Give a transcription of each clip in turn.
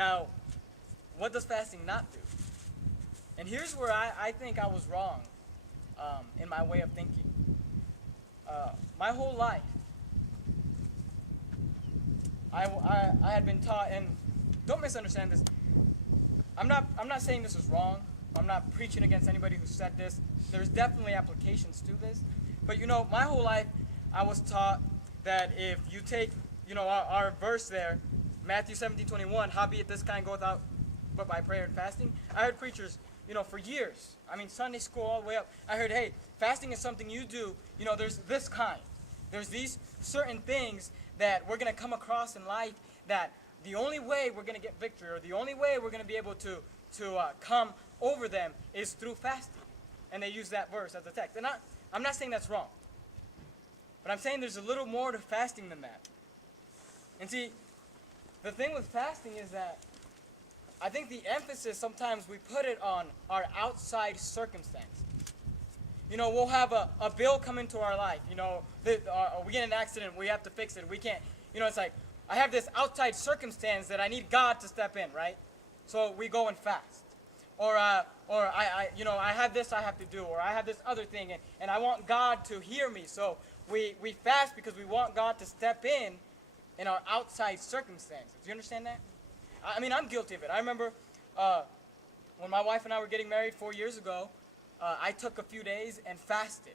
Now, what does fasting not do? And here's where I think I was wrong in my way of thinking. My whole life, I had been taught, and don't misunderstand this. I'm not saying this is wrong. I'm not preaching against anybody who said this. There's definitely applications to this. But my whole life I was taught that if you take, our verse there, Matthew 17:21, howbeit this kind goeth out but by prayer and fasting. I heard preachers, for years, Sunday school all the way up, I heard, hey, fasting is something you do, there's this kind. There's these certain things that we're going to come across in life that the only way we're going to get victory, or the only way we're going to be able to come over them is through fasting. And they use that verse as a text. And I'm not saying that's wrong. But I'm saying there's a little more to fasting than that. And see, the thing with fasting is that I think the emphasis, sometimes we put it on our outside circumstance. We'll have a bill come into our life. We get in an accident, we have to fix it. We can't. It's like, I have this outside circumstance that I need God to step in, right? So we go and fast. Or I have this I have to do, or I have this other thing, and I want God to hear me. So we fast because we want God to step in our outside circumstances. Do you understand that? I'm guilty of it. I remember when my wife and I were getting married 4 years ago, I took a few days and fasted.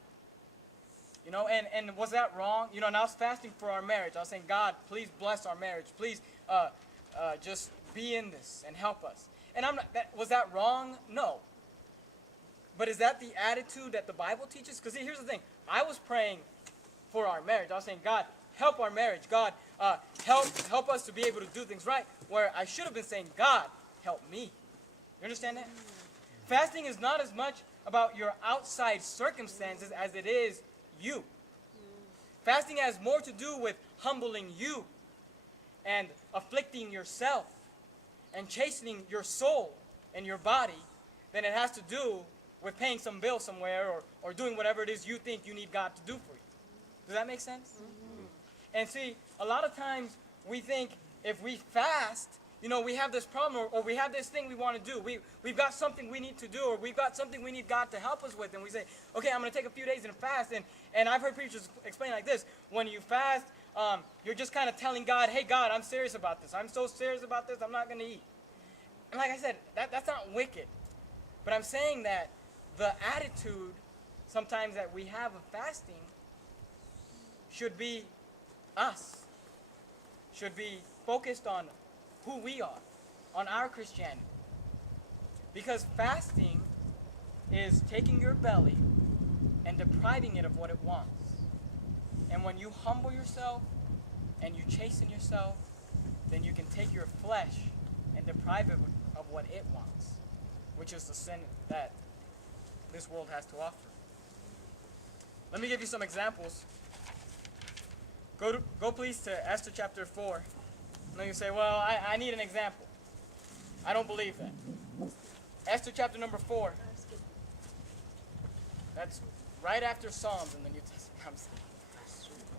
And was that wrong? And I was fasting for our marriage. I was saying, God, please bless our marriage. Please just be in this and help us. And was that wrong? No. But is that the attitude that the Bible teaches? Because here's the thing. I was praying for our marriage. I was saying, God, help our marriage. God, help us to be able to do things right. Where I should have been saying, God, help me. You understand that? Fasting is not as much about your outside circumstances as it is you. Fasting has more to do with humbling you and afflicting yourself and chastening your soul and your body than it has to do with paying some bill somewhere or doing whatever it is you think you need God to do for you. Does that make sense? Mm-hmm. And see, a lot of times we think if we fast, we have this problem or we have this thing we want to do. We've got something we need to do, or we've got something we need God to help us with. And we say, okay, I'm going to take a few days and fast. And I've heard preachers explain like this. When you fast, you're just kind of telling God, hey, God, I'm serious about this. I'm so serious about this, I'm not going to eat. And like I said, that's not wicked. But I'm saying that the attitude sometimes that we have of fasting should be us. Should be focused on who we are, on our Christianity. Because fasting is taking your belly and depriving it of what it wants. And when you humble yourself and you chasten yourself, then you can take your flesh and deprive it of what it wants, which is the sin that this world has to offer. Let me give you some examples. Go please to Esther chapter 4. And then you say, well, I need an example. I don't believe that. Esther chapter number 4. That's right after Psalms in the New Testament.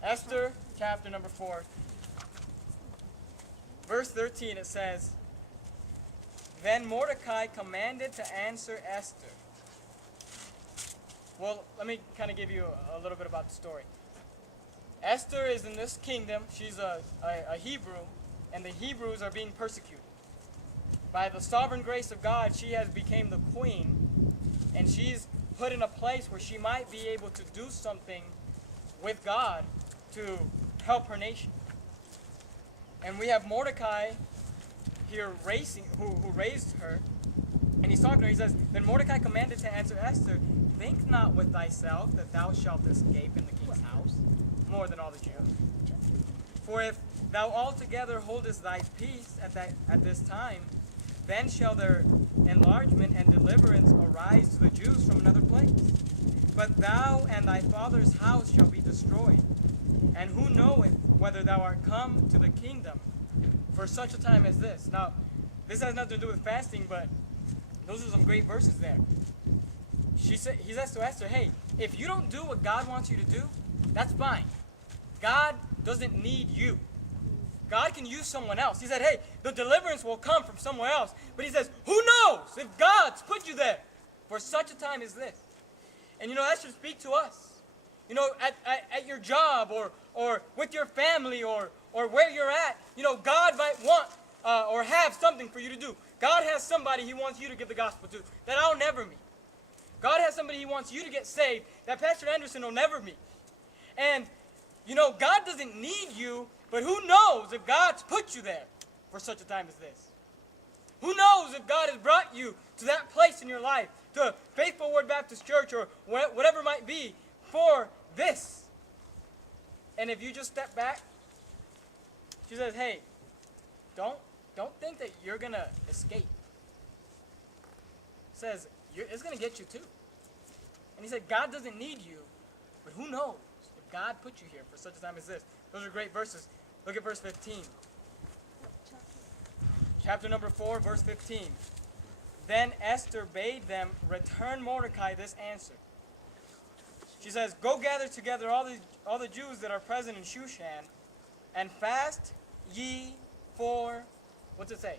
Esther chapter number 4. Verse 13, it says, Then Mordecai commanded to answer Esther. Well, let me kind of give you a little bit about the story. Esther is in this kingdom. She's a Hebrew, and the Hebrews are being persecuted. By the sovereign grace of God, she has become the queen, and she's put in a place where she might be able to do something with God to help her nation. And we have Mordecai here who raised her, and he's talking to her. He says, Then Mordecai commanded to answer Esther, Think not with thyself that thou shalt escape in the king's house more than all the Jews. For if thou altogether holdest thy peace at this time, then shall their enlargement and deliverance arise to the Jews from another place. But thou and thy father's house shall be destroyed. And who knoweth whether thou art come to the kingdom for such a time as this? Now, this has nothing to do with fasting, but those are some great verses there. He says to Esther, hey, if you don't do what God wants you to do, that's fine. God doesn't need you. God can use someone else. He said, hey, the deliverance will come from somewhere else. But he says, who knows if God's put you there for such a time as this? And that should speak to us. At your job or with your family or where you're at, God might want or have something for you to do. God has somebody he wants you to give the gospel to that I'll never meet. God has somebody he wants you to get saved that Pastor Anderson will never meet. And, God doesn't need you, but who knows if God's put you there for such a time as this? Who knows if God has brought you to that place in your life, to Faithful Word Baptist Church or whatever it might be, for this. And if you just step back, she says, hey, don't think that you're going to escape. Says, it's going to get you too. And he said, God doesn't need you, but who knows if God put you here for such a time as this. Those are great verses. Look at verse 15. Chapter number 4, verse 15. Then Esther bade them return Mordecai this answer. She says, go gather together all the Jews that are present in Shushan, and fast ye for, what's it say?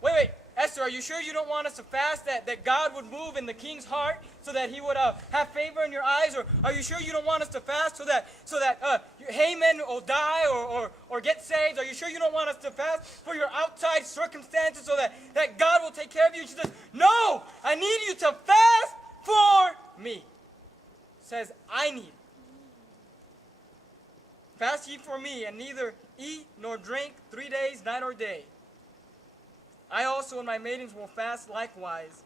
Wait, Esther, are you sure you don't want us to fast that God would move in the king's heart so that he would have favor in your eyes? Or are you sure you don't want us to fast so that Haman will die or get saved? Are you sure you don't want us to fast for your outside circumstances so that God will take care of you? She says, no, I need you to fast for me. Says, I need it. Fast ye for me, and neither eat nor drink 3 days, night or day. I also and my maidens will fast likewise,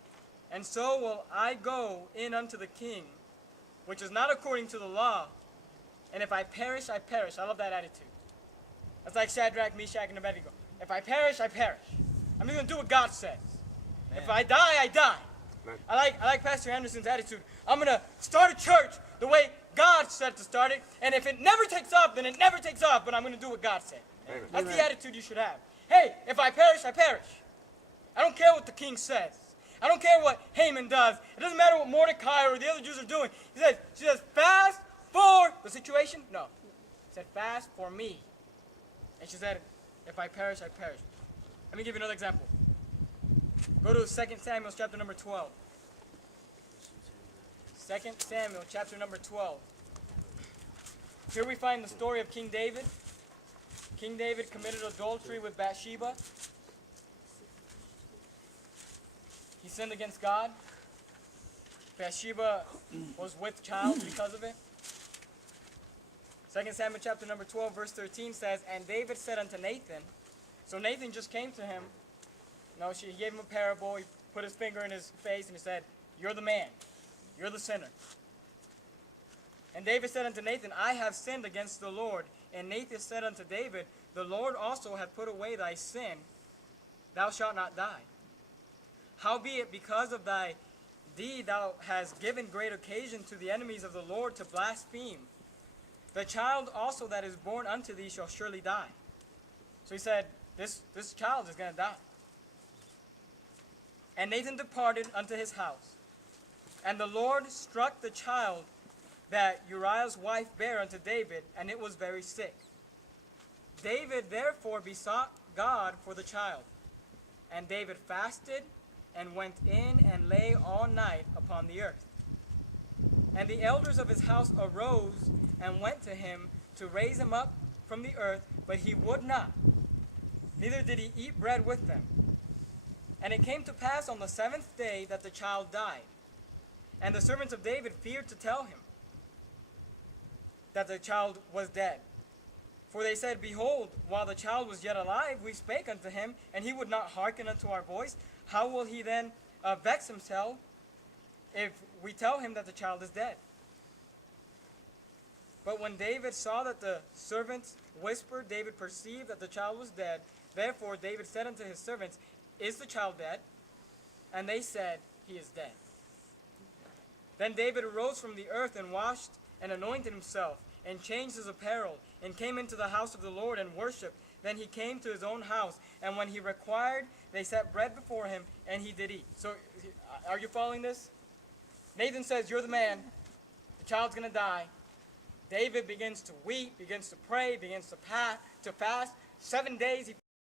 and so will I go in unto the king, which is not according to the law. And if I perish, I perish. I love that attitude. That's like Shadrach, Meshach, and Abednego. If I perish, I perish. I'm just going to do what God says. Man. If I die, I die. I like Pastor Anderson's attitude. I'm going to start a church the way God said to start it, and if it never takes off, then it never takes off, but I'm going to do what God said. Amen. That's the attitude you should have. Hey, if I perish, I perish. I don't care what the king says. I don't care what Haman does. It doesn't matter what Mordecai or the other Jews are doing. She says, fast for the situation? No. She said, fast for me. And she said, if I perish, I perish. Let me give you another example. Go to 2 Samuel chapter number 12. 2 Samuel chapter number 12. Here we find the story of King David. King David committed adultery with Bathsheba. He sinned against God. Bathsheba was with child because of it. 2 Samuel chapter number 12 verse 13 says, and David said unto Nathan, so Nathan just came to him. He gave him a parable. He put his finger in his face and he said, you're the man. You're the sinner. And David said unto Nathan, I have sinned against the Lord. And Nathan said unto David, the Lord also hath put away thy sin. Thou shalt not die. Howbeit, because of thy deed, thou hast given great occasion to the enemies of the Lord to blaspheme. The child also that is born unto thee shall surely die. So he said, this child is going to die. And Nathan departed unto his house. And the Lord struck the child that Uriah's wife bare unto David, and it was very sick. David therefore besought God for the child. And David fasted, and went in and lay all night upon the earth. And the elders of his house arose, and went to him to raise him up from the earth, but he would not, neither did he eat bread with them. And it came to pass on the 7th day that the child died. And the servants of David feared to tell him that the child was dead. For they said, behold, while the child was yet alive, we spake unto him, and he would not hearken unto our voice. How will he then vex himself if we tell him that the child is dead? But when David saw that the servants whispered, David perceived that the child was dead. Therefore David said unto his servants, is the child dead? And they said, he is dead. Then David arose from the earth and washed and anointed himself and changed his apparel and came into the house of the Lord and worshipped. Then he came to his own house, and when he required, they set bread before him, and he did eat. So, are you following this? Nathan says, you're the man. The child's going to die. David begins to weep, begins to pray, begins to to fast 7 days. He